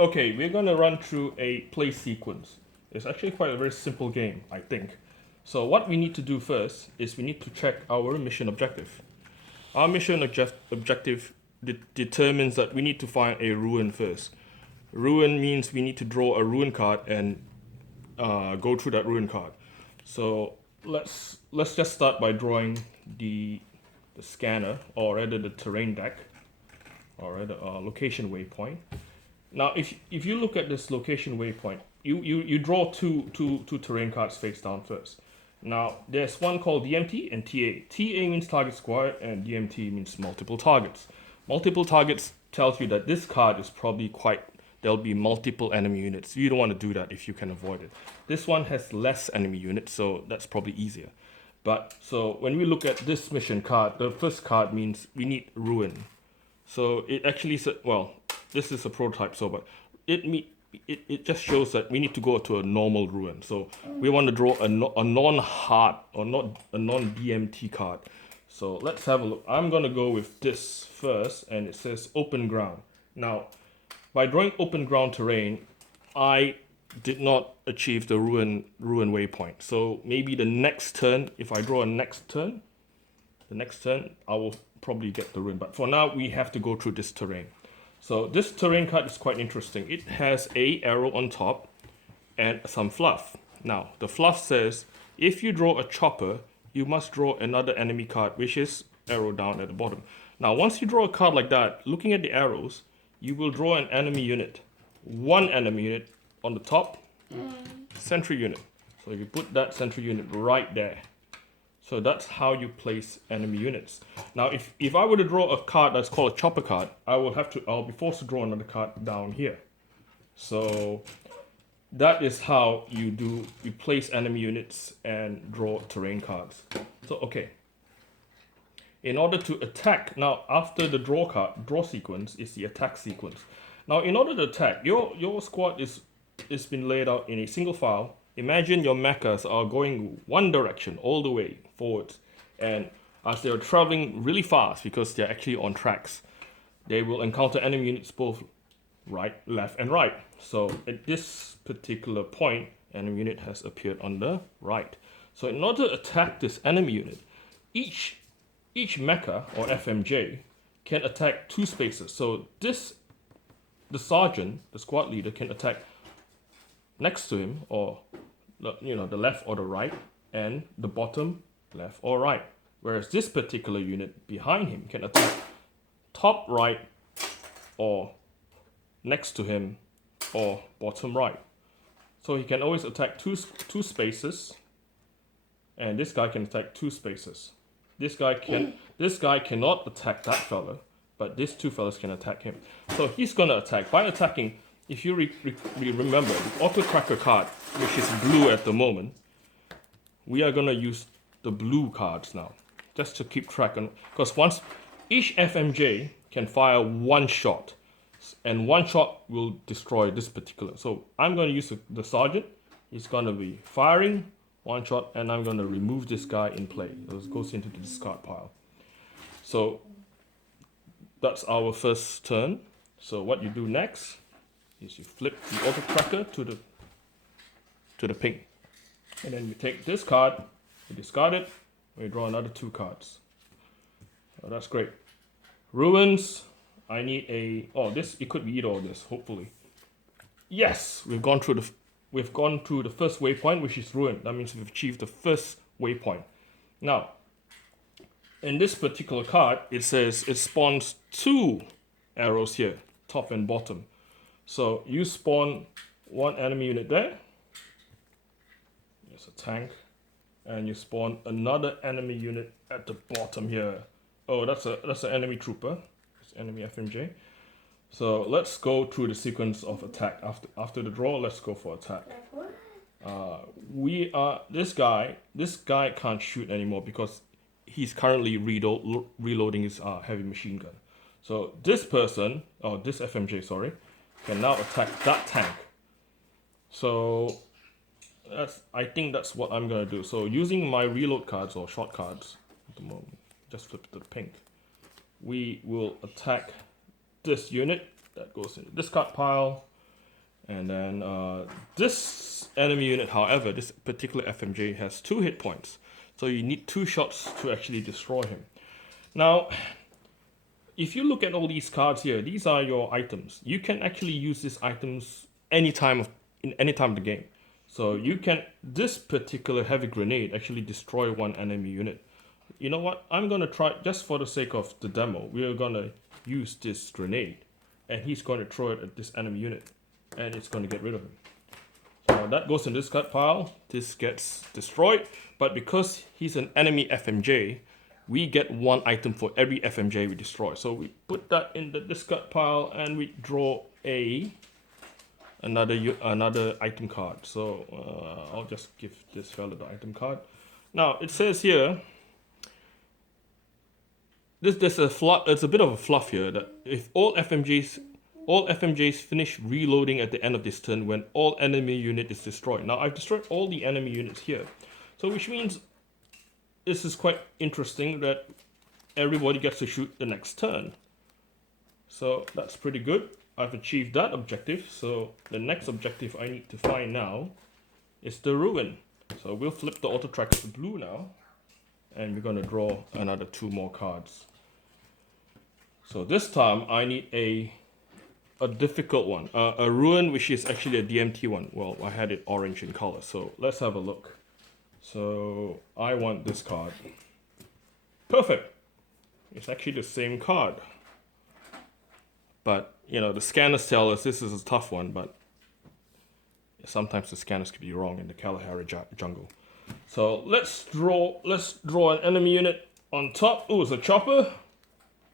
Okay, we're gonna run through a play sequence. It's actually quite a very simple game, I think. So what we need to do first is we need to check our mission objective. Our mission objective determines that we need to find a ruin first. Ruin means we need to draw a ruin card and go through that ruin card. So let's just start by drawing the scanner, or rather the terrain deck, or rather location waypoint. Now, if you look at this location waypoint, you draw two terrain cards face down first. Now, there's one called DMT and TA. TA means target square, and DMT means multiple targets. Multiple targets tells you that this card is probably there'll be multiple enemy units. You don't want to do that if you can avoid it. This one has less enemy units, so that's probably easier. But, so when we look at this mission card, the first card means we need Ruin. So it actually said, well, this is a prototype, so but it just shows that we need to go to a normal ruin. So we want to draw a non-hard or not a non-DMT card. So let's have a look. I'm gonna go with this first, and it says open ground. Now, by drawing open ground terrain, I did not achieve the ruin waypoint. So maybe the next turn, if I draw the next turn, I will probably get the ruin. But for now, we have to go through this terrain. So this terrain card is quite interesting. It has a arrow on top and some fluff. Now, the fluff says, if you draw a chopper, you must draw another enemy card, which is arrow down at the bottom. Now, once you draw a card like that, looking at the arrows, you will draw an enemy unit. One enemy unit on the top, sentry unit. So you put that sentry unit right there. So that's how you place enemy units. Now, if I were to draw a card that's called a chopper card, I'll be forced to draw another card down here. So that is how you place enemy units and draw terrain cards. So, okay. In order to attack, now after the draw sequence is the attack sequence. Now, in order to attack, your squad is been laid out in a single file. Imagine your mechas are going one direction all the way forwards, and as they're traveling really fast because they're actually on tracks, they will encounter enemy units both right, left, and right. So at this particular point, enemy unit has appeared on the right. So in order to attack this enemy unit, each mecha or FMJ can attack two spaces. So the sergeant, the squad leader, can attack next to him, or the left or the right, and the bottom, left or right. Whereas this particular unit behind him can attack top right, or next to him, or bottom right. So he can always attack two spaces, and this guy can attack two spaces. This guy cannot attack that fella, but these two fellas can attack him. So he's gonna attack. By attacking, if you remember, the auto tracker card, which is blue at the moment, we are gonna use the blue cards now, just to keep track on, because once each FMJ can fire one shot, and one shot will destroy this particular. So I'm gonna use the sergeant. He's gonna be firing one shot, and I'm gonna remove this guy in play. It goes into the discard pile. So that's our first turn. So what you do next is you flip the auto tracker to the pink, and then you take this card, you discard it, and you draw another two cards. Oh, that's great. Ruins. I need it could be either of this, hopefully. Yes, we've gone through the first waypoint, which is ruin. That means we've achieved the first waypoint. Now, in this particular card, it says it spawns two arrows here, top and bottom. So you spawn one enemy unit there. There's a tank. And you spawn another enemy unit at the bottom here. Oh, that's an enemy trooper. It's enemy FMJ. So let's go through the sequence of attack. After the draw, let's go for attack. This guy can't shoot anymore because he's currently reloading his heavy machine gun. So this person, this FMJ, sorry, can now attack that tank. So I think that's what I'm gonna do. So using my reload cards or short cards at the moment, just flip to the pink. We will attack this unit that goes in the discard pile. And then this enemy unit, however, this particular FMJ has 2 hit points. So you need 2 shots to actually destroy him. Now, if you look at all these cards here, these are your items. You can actually use these items in any time of the game. So you can, this particular heavy grenade actually destroy 1 enemy unit. You know what? I'm gonna try, just for the sake of the demo, we are gonna use this grenade, and he's going to throw it at this enemy unit, and it's going to get rid of him. So that goes in this card pile. This gets destroyed, but because he's an enemy FMJ, we get 1 item for every FMJ we destroy. So we put that in the discard pile, and we draw another item card. So I'll just give this fella the item card. Now it says here, there's a bit of a fluff here, that if all FMJs finish reloading at the end of this turn when all enemy unit is destroyed. Now I've destroyed all the enemy units here, so which means this is quite interesting that everybody gets to shoot the next turn. So that's pretty good. I've achieved that objective. So the next objective I need to find now is the ruin. So we'll flip the auto tracker to blue now, and we're going to draw another 2 more cards. So this time I need a difficult one, a ruin, which is actually a DMT one. Well, I had it orange in color, so let's have a look. So I want this card. Perfect. It's actually the same card, but you know, the scanners tell us this is a tough one, but sometimes the scanners could be wrong in the Kalahari jungle. So let's draw an enemy unit on top. Oh, it's a chopper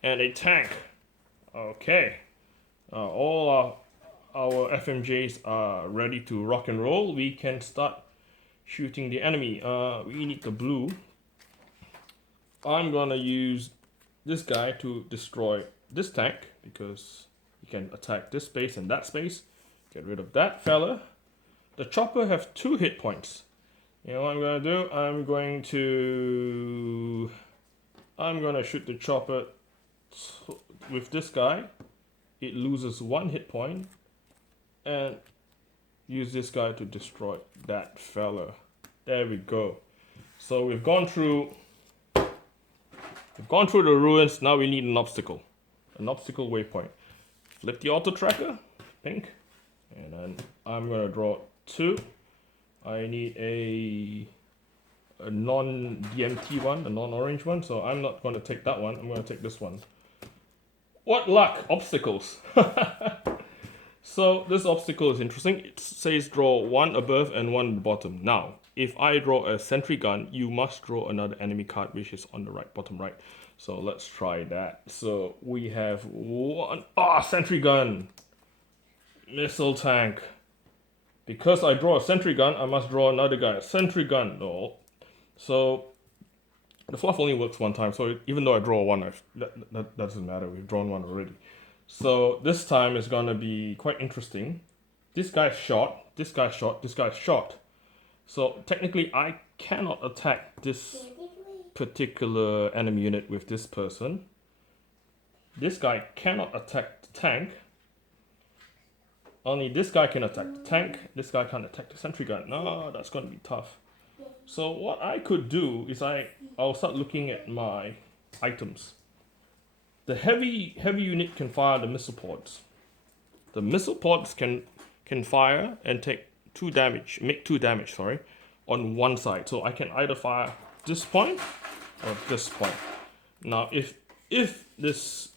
and a tank. Okay. All our FMJs are ready to rock and roll. We can start shooting the enemy. We need the blue. I'm gonna use this guy to destroy this tank because he can attack this space and that space. Get rid of that fella. The chopper have 2 hit points. You know what I'm gonna do? I'm gonna shoot the chopper with this guy. It loses 1 hit point, and use this guy to destroy that fella. There we go. So we've gone through the ruins. Now we need an obstacle waypoint. Flip the auto tracker, pink, and then I'm gonna draw 2. I need a non-DMT one, a non-orange one, so I'm not gonna take that one. I'm gonna take this one. What luck! Obstacles. So this obstacle is interesting. It says draw 1 above and 1 at the bottom. Now, if I draw a sentry gun, you must draw another enemy card, which is on the right, bottom right. So let's try that. So we have 1. Sentry gun. Missile tank. Because I draw a sentry gun, I must draw another guy. Sentry gun. No. So the fluff only works 1 time. So even though I draw 1, that doesn't matter. We've drawn 1 already. So this time is gonna be quite interesting. This guy's shot. This guy's shot. This guy's shot. So technically, I cannot attack this particular enemy unit with this person. This guy cannot attack the tank. Only this guy can attack the tank. This guy can't attack the sentry gun. No, that's going to be tough. So what I could do is I'll start looking at my items. The heavy unit can fire the missile pods. The missile pods can fire and take 2 damage, on one side. So I can either fire this point or this point. Now if this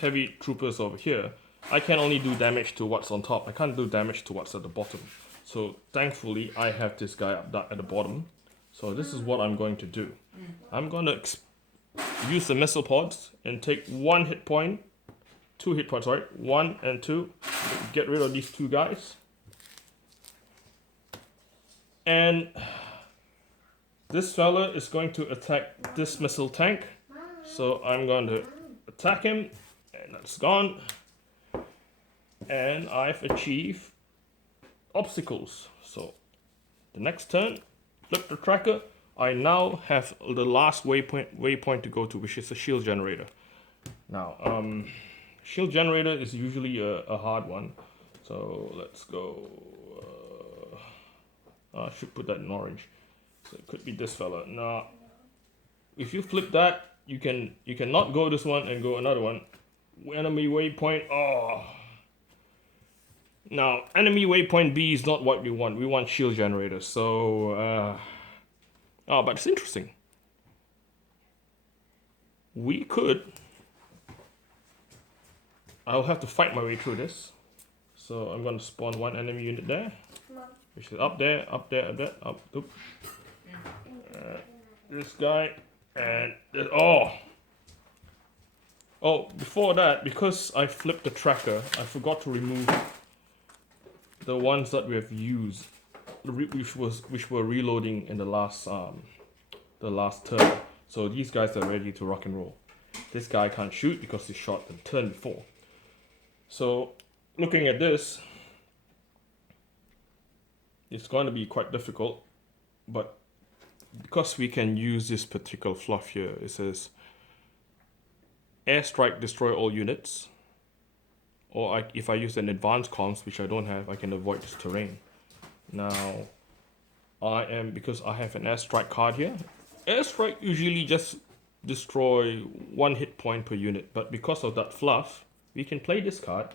heavy trooper is over here, I can only do damage to what's on top. I can't do damage to what's at the bottom. So thankfully I have this guy up at the bottom. So this is what I'm going to do. I'm going to use the missile pods and take 1 hit point, 2 hit points, 1 and 2. Get rid of these 2 guys. And this fella is going to attack this missile tank. So I'm going to attack him, and that's gone. And I've achieved obstacles. So the next turn, flip the tracker. I now have the last waypoint to go to, which is a shield generator. Now, shield generator is usually a hard one. So let's go. I should put that in orange. So it could be this fella. Now, if you flip that, you cannot go this one and go another one. Enemy waypoint. Oh. Now, enemy waypoint B is not what we want. We want shield generators. So, but it's interesting. We could. I'll have to fight my way through this. So I'm going to spawn one enemy unit there. Which is up there, up there, up there, up. Oop. This guy and this, oh, before that, because I flipped the tracker, I forgot to remove the ones that we have used, which were reloading in the last turn. So these guys are ready to rock and roll. This guy can't shoot because he shot the turn before. So looking at this, it's going to be quite difficult, but because we can use this particular fluff here, it says Airstrike destroy all units, or if I use an advanced comms, which I don't have, I can avoid this terrain. Now, because I have an Airstrike card here, Airstrike usually just destroy 1 hit point per unit, but because of that fluff, we can play this card,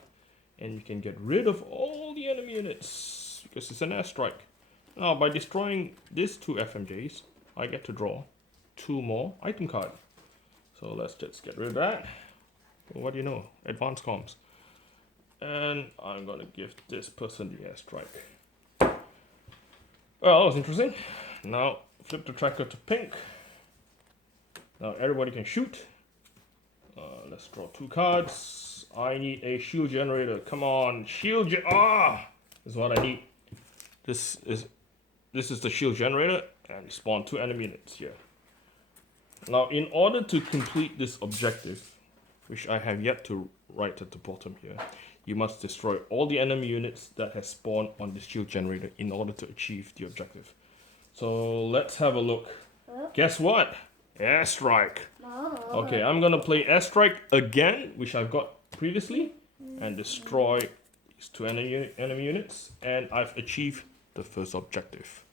and we can get rid of all the enemy units, because it's an Airstrike. Now, by destroying these 2 FMJs, I get to draw 2 more item cards. So let's just get rid of that. What do you know? Advanced comms. And I'm gonna give this person the Airstrike. Well, that was interesting. Now, flip the tracker to pink. Now everybody can shoot. Let's draw 2 cards. I need a shield generator. Come on, shield this is what I need. This is the shield generator, and spawn 2 enemy units here. Now, in order to complete this objective, which I have yet to write at the bottom here, you must destroy all the enemy units that have spawned on the shield generator in order to achieve the objective. So let's have a look. Guess what? Airstrike. Okay, I'm gonna play Airstrike again, which I've got previously, and destroy these 2 enemy units, and I've achieved the first objective.